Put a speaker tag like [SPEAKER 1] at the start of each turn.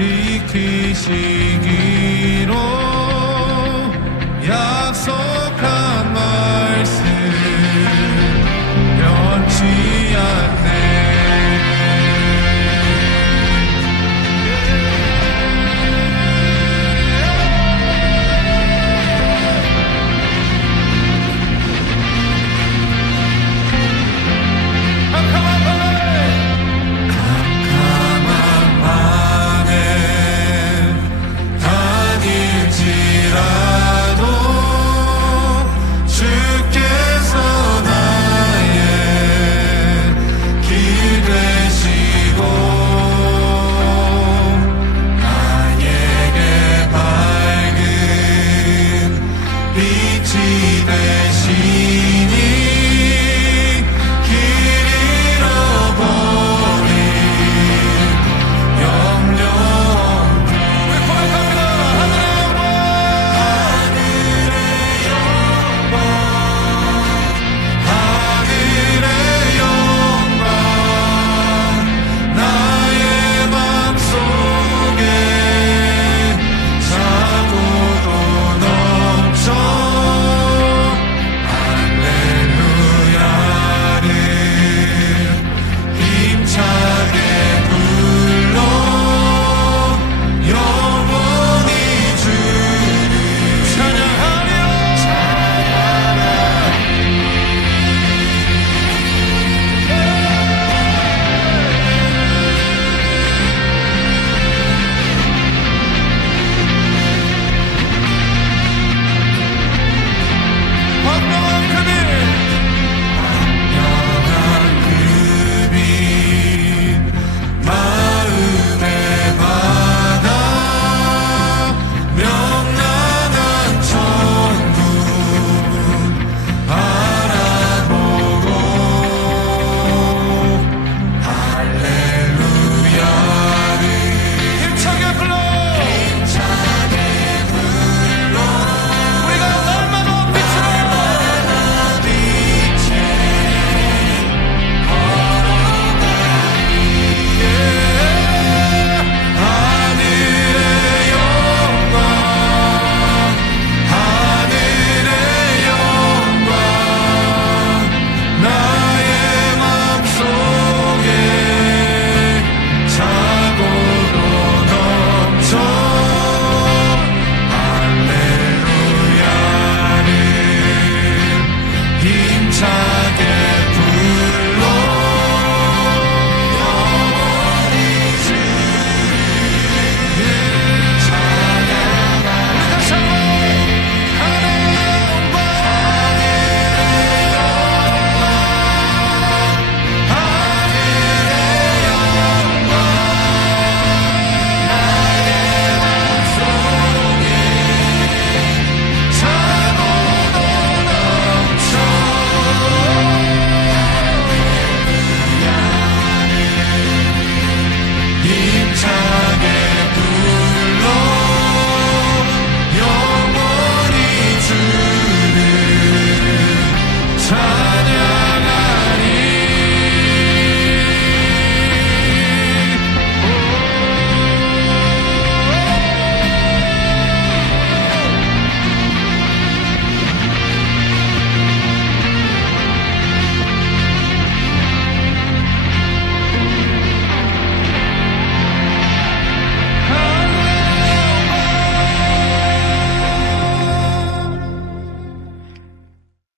[SPEAKER 1] 지키시기로 약속 지내시